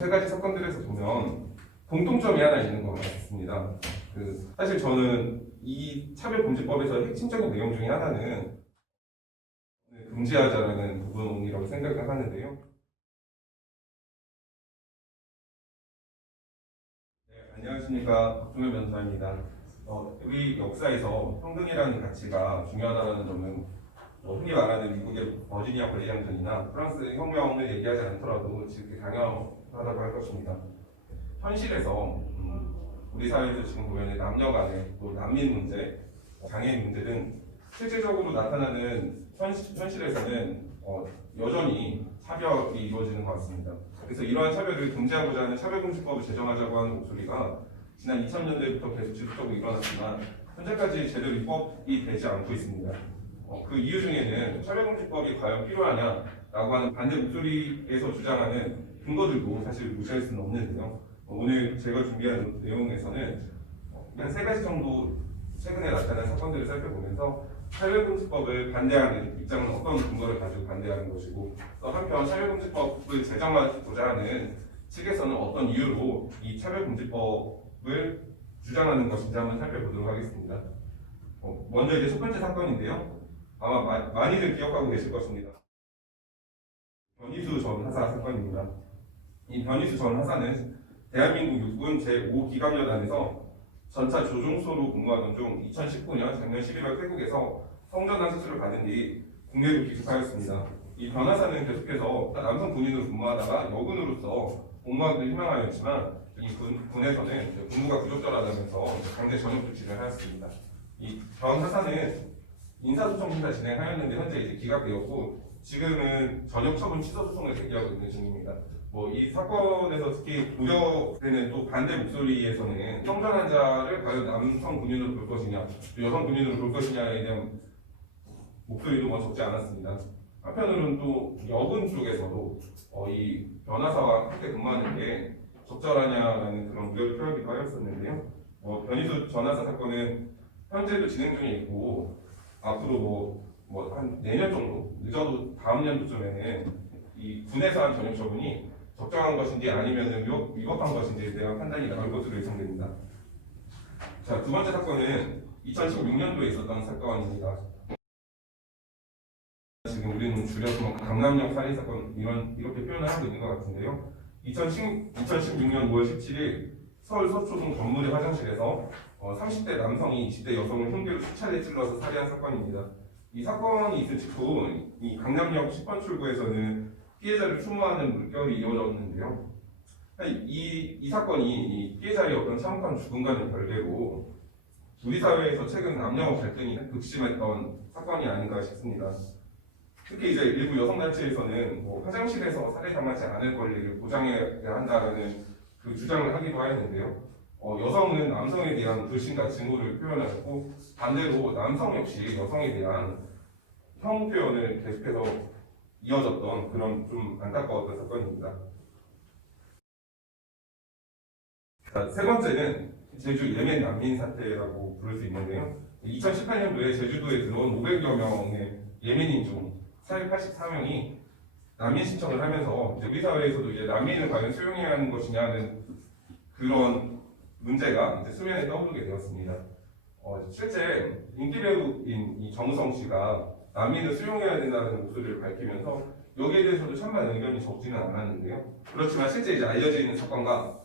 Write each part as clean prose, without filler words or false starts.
세 가지 사건들에서 보면 공통점이 하나 있는 것 같습니다. 사실 저는 이 차별금지법에서 핵심적인 내용 중에 하나는 금지하자라는 부분이라고 생각을 하는데요. 네, 안녕하십니까. 박종현 변호사입니다. 우리 역사에서 평등이라는 가치가 중요하다는 점은 흔히 말하는 미국의 버지니아 권리장전이나 프랑스 혁명을 얘기하지 않더라도 지극히 당연하다고 할 것입니다. 현실에서 우리 사회에서 지금 보면 남녀 간의 또 난민 문제, 장애인 문제 등 실질적으로 나타나는 현실에서는 여전히 차별이 이루어지는 것 같습니다. 그래서 이러한 차별을 금지하고자 하는 차별금지법을 제정하자고 하는 목소리가 지난 2000년대부터 계속 지속적으로 일어났지만 현재까지 제대로 입법이 되지 않고 있습니다. 그 이유 중에는 차별금지법이 과연 필요하냐라고 하는 반대 목소리에서 주장하는 근거들도 사실 무시할 수는 없는데요. 오늘 제가 준비한 내용에서는 한 세 가지 정도 최근에 나타난 사건들을 살펴보면서 차별금지법을 반대하는 입장은 어떤 근거를 가지고 반대하는 것이고, 또 한편 차별금지법을 제정하고자 하는 측에서는 어떤 이유로 이 차별금지법을 주장하는 것인지 한번 살펴보도록 하겠습니다. 먼저 이제 첫 번째 사건인데요. 아마 많이들 기억하고 계실 것입니다. 변희수 전 하사 사건입니다. 이 변희수 전 하사는 대한민국 육군 제5기갑여단에서 전차 조종소로 근무하던 중 2019년 작년 11월 태국에서 성전환 수술을 받은 뒤 국내로 귀국하였습니다. 이 변하사는 계속해서 남성 군인으로 근무하다가 여군으로서 복무하기를 희망하였지만 이 군에서는 군무가 부적절하다면서 강제 전역 조치를 하였습니다. 이 변하사는 인사소송 심사 진행하였는데 현재 이제 기각되었고 지금은 전역 처분 취소 소송을 제기하고 있는 중입니다. 이 사건에서 특히 우려되는 또 반대 목소리에서는 성전환자를 과연 남성 군인으로 볼 것이냐, 또 여성 군인으로 볼 것이냐에 대한 목소리도 적지 않았습니다. 한편으로는 또 여군 쪽에서도 이 변호사와 함께 근무하는 게 적절하냐라는 그런 우려를 표하기도 하였었는데요. 변희수 전하사 사건은 현재도 진행 중에 있고 앞으로 한 내년 정도, 늦어도 다음 년도쯤에는 이 군에서 한 전역 처분이 적정한 것인지 아니면 위법한 것인지에 대한 판단이 나올 것으로 예상됩니다. 자, 두 번째 사건은 2016년도에 있었던 사건입니다. 지금 우리는 줄여서 강남역 살인 사건 이렇게 표현을 하고 있는 것 같은데요. 2016년 5월 17일 서울 서초동 건물의 화장실에서 30대 남성이 20대 여성을 흉기로 수차례 찔러서 살해한 사건입니다. 이 사건이 있은 직후 이 강남역 10번 출구에서는 피해자를 추모하는 물결이 이어졌는데요. 이 사건이 이 피해자의 어떤 참혹한 죽음과는 별개로 우리 사회에서 최근 남녀 갈등이 극심했던 사건이 아닌가 싶습니다. 특히 이제 일부 여성단체에서는 화장실에서 살해당하지 않을 권리를 보장해야 한다는 그 주장을 하기도 하였는데요. 여성은 남성에 대한 불신과 증오를 표현하였고 반대로 남성 역시 여성에 대한 혐오 표현을 계속해서 이어졌던 그런 좀 안타까웠던 사건입니다. 자, 세 번째는 제주 예멘 난민 사태라고 부를 수 있는데요. 2018년도에 제주도에 들어온 500여 명의 예멘인 중 484명이 난민 신청을 하면서 우리 사회에서도 이제 난민을 과연 수용해야 하는 것이냐는 그런 문제가 이제 수면에 떠오르게 되었습니다. 실제 인기 배우인 이 정우성 씨가 난민을 수용해야 된다는 목소리를 밝히면서 여기에 대해서도 찬반 의견이 적지는 않았는데요. 그렇지만 실제 이제 알려져 있는 사건과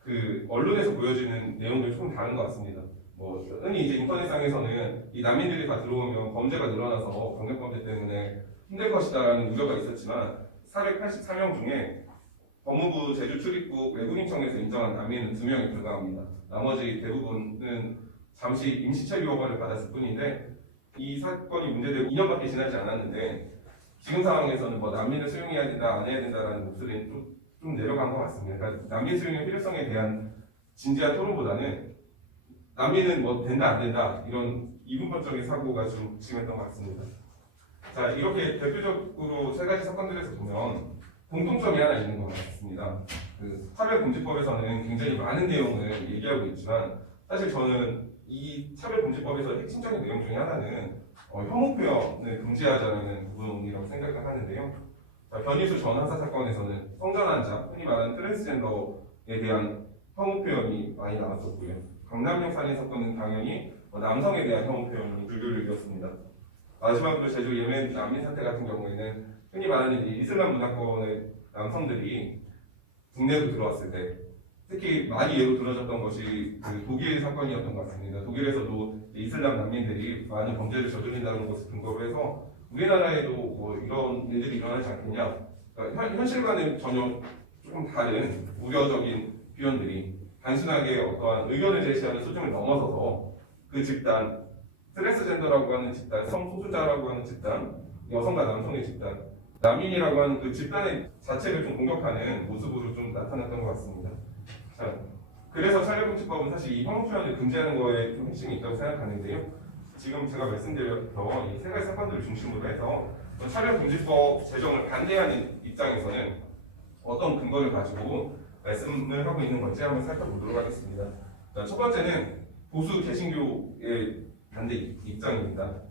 그 언론에서 보여지는 내용들이 조금 다른 것 같습니다. 흔히 이제 인터넷상에서는 이 난민들이 다 들어오면 범죄가 늘어나서 강력범죄 때문에 힘들 것이다라는 우려가 있었지만 484명 중에 법무부 제주 출입국 외국인청에서 인정한 난민은 2명에 불과합니다. 나머지 대부분은 잠시 임시체류 허가를 받았을 뿐인데 이 사건이 문제되고 2년밖에 지나지 않았는데 지금 상황에서는 난민을 수용해야 된다, 안 해야 된다라는 목소리는 좀 내려간 것 같습니다. 그러니까 난민 수용의 필요성에 대한 진지한 토론보다는 난민은 된다, 안 된다 이런 이분법적인 사고가 좀 심했던 것 같습니다. 자, 이렇게 대표적으로 세 가지 사건들에서 보면 공통점이 하나 있는 것 같습니다. 차별금지법에서는 굉장히 많은 내용을 얘기하고 있지만 사실 저는 이 차별금지법에서 핵심적인 내용 중에 하나는 혐오 표현을 금지하자는 부분이라고 생각을 하는데요. 자, 변희수 전 한사 사건에서는 성전환자, 흔히 말하는 트랜스젠더에 대한 혐오 표현이 많이 나왔었고요. 강남역 살인 사건은 당연히 남성에 대한 혐오 표현이 불교를 이었습니다. 마지막으로 제주 예멘 난민 사태 같은 경우에는 흔히 말하는 이 이슬람 문화권의 남성들이 국내로 들어왔을 때 특히 많이 예로 들어졌던 것이 그 독일 사건이었던 것 같습니다. 독일에서도 이슬람 난민들이 많은 범죄를 저지른다는 것을 근거로 해서 우리나라에도 뭐 이런 일들이 일어나지 않겠냐, 그러니까 현실과는 전혀 조금 다른 우려적인 표현들이 단순하게 어떠한 의견을 제시하는 수준을 넘어서서 그 집단, 트랜스젠더라고 하는 집단, 성소수자라고 하는 집단, 여성과 남성의 집단, 난민이라고 하는 그 집단의 자체를 좀 공격하는 모습으로 좀 나타났던 것 같습니다. 자, 그래서 차별금지법은 사실 이 혐오 표현을 금지하는 거에 좀 핵심이 있다고 생각하는데요. 지금 제가 말씀드렸던 이 세 가지 사건들을 중심으로 해서 차별금지법 제정을 반대하는 입장에서는 어떤 근거를 가지고 말씀을 하고 있는 건지 한번 살펴보도록 하겠습니다. 자, 첫 번째는 보수 개신교의 반대 입장입니다.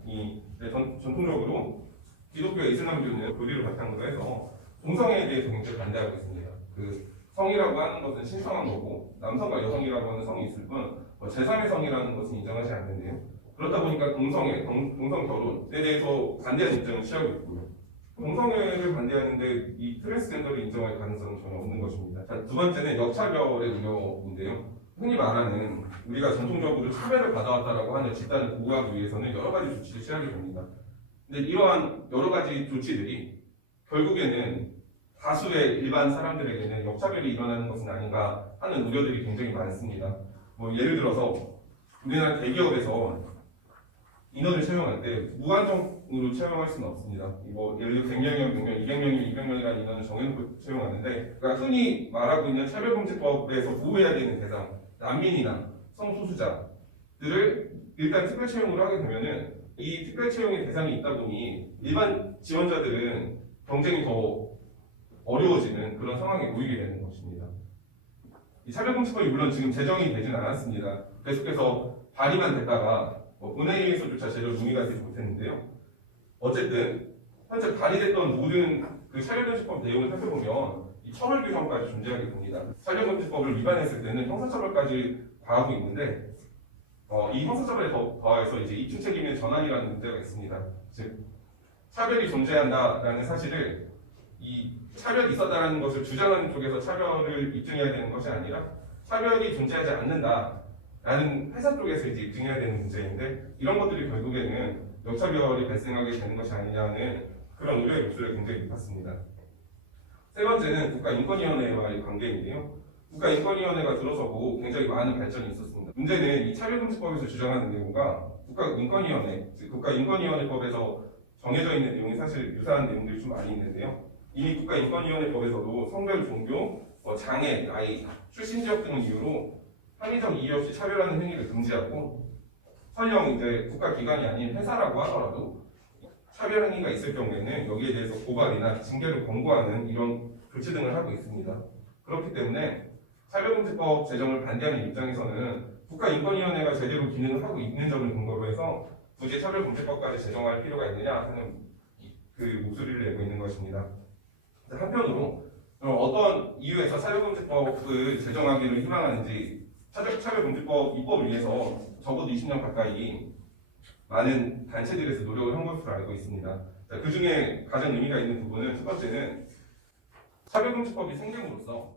전통적으로 기독교 이슬람교는 교리를 바탕으로 해서 동성애에 대해서 굉장히 반대하고 있습니다. 그 성이라고 하는 것은 신성한 거고 남성과 여성이라고 하는 성이 있을 뿐 제3의 성이라는 것은 인정하지 않는데요. 그렇다 보니까 동성애, 동성 결혼에 대해서 반대하는 입장을 취하고 있고요. 동성애를 반대하는데 이 트랜스젠더를 인정할 가능성은 전혀 없는 것입니다. 자, 두 번째는 역차별의 우려인데요. 흔히 말하는 우리가 전통적으로 차별을 받아왔다라고 하는 집단을 보호하기 위해서는 여러 가지 조치를 취하게 됩니다. 근데 이러한 여러 가지 조치들이 결국에는 다수의 일반 사람들에게는 역차별이 일어나는 것은 아닌가 하는 우려들이 굉장히 많습니다. 뭐 예를 들어서 우리나라 대기업에서 인원을 채용할 때 무한정으로 채용할 수는 없습니다. 뭐 예를 들어 100명이면 100명, 200명이면 200명이라는 인원을 정해놓고 채용하는데, 그러니까 흔히 말하고 있는 차별금지법에서 보호해야 되는 대상, 난민이나 성소수자들을 일단 특별 채용으로 하게 되면은 이 특별 채용의 대상이 있다 보니 일반 지원자들은 경쟁이 더 어려워지는 그런 상황에 놓이게 되는 것입니다. 이 차별금지법이 물론 지금 제정이 되진 않았습니다. 계속해서 발의만 됐다가 본회의에서조차 제대로 논의가 되지 못했는데요. 어쨌든 현재 발의됐던 모든 그 차별금지법 내용을 살펴보면 이 처벌 규정까지 존재하게 됩니다. 차별금지법을 위반했을 때는 형사처벌까지 가하고 있는데 이 형사처벌에 더해서 이제 입증 책임의 전환이라는 문제가 있습니다. 즉 차별이 존재한다라는 사실을 이 차별이 있었다는 것을 주장하는 쪽에서 차별을 입증해야 되는 것이 아니라 차별이 존재하지 않는다라는 회사 쪽에서 이제 입증해야 되는 문제인데, 이런 것들이 결국에는 역차별이 발생하게 되는 것이 아니냐는 그런 우려의 목소리가 굉장히 높았습니다. 세 번째는 국가인권위원회와의 관계인데요. 국가인권위원회가 들어서고 굉장히 많은 발전이 있었습니다. 문제는 이 차별금지법에서 주장하는 내용과 국가인권위원회, 즉 국가인권위원회법에서 정해져 있는 내용이 사실 유사한 내용들이 좀 많이 있는데요. 이미 국가인권위원회법에서도 성별, 종교, 장애, 나이, 출신 지역 등을 이유로 합리적 이유 없이 차별하는 행위를 금지하고, 설령 이제 국가기관이 아닌 회사라고 하더라도 차별 행위가 있을 경우에는 여기에 대해서 고발이나 징계를 권고하는 이런 조치 등을 하고 있습니다. 그렇기 때문에 차별금지법 제정을 반대하는 입장에서는 국가인권위원회가 제대로 기능을 하고 있는 점을 근거로 해서 굳이 차별금지법까지 제정할 필요가 있느냐 하는 그 목소리를 내고 있는 것입니다. 한편으로 어떤 이유에서 차별금지법을 제정하기를 희망하는지 차별금지법 입법을 위해서 적어도 20년 가까이 많은 단체들에서 노력을 한 것으로 알고 있습니다. 그 중에 가장 의미가 있는 부분은 첫 번째는 차별금지법이 생김으로써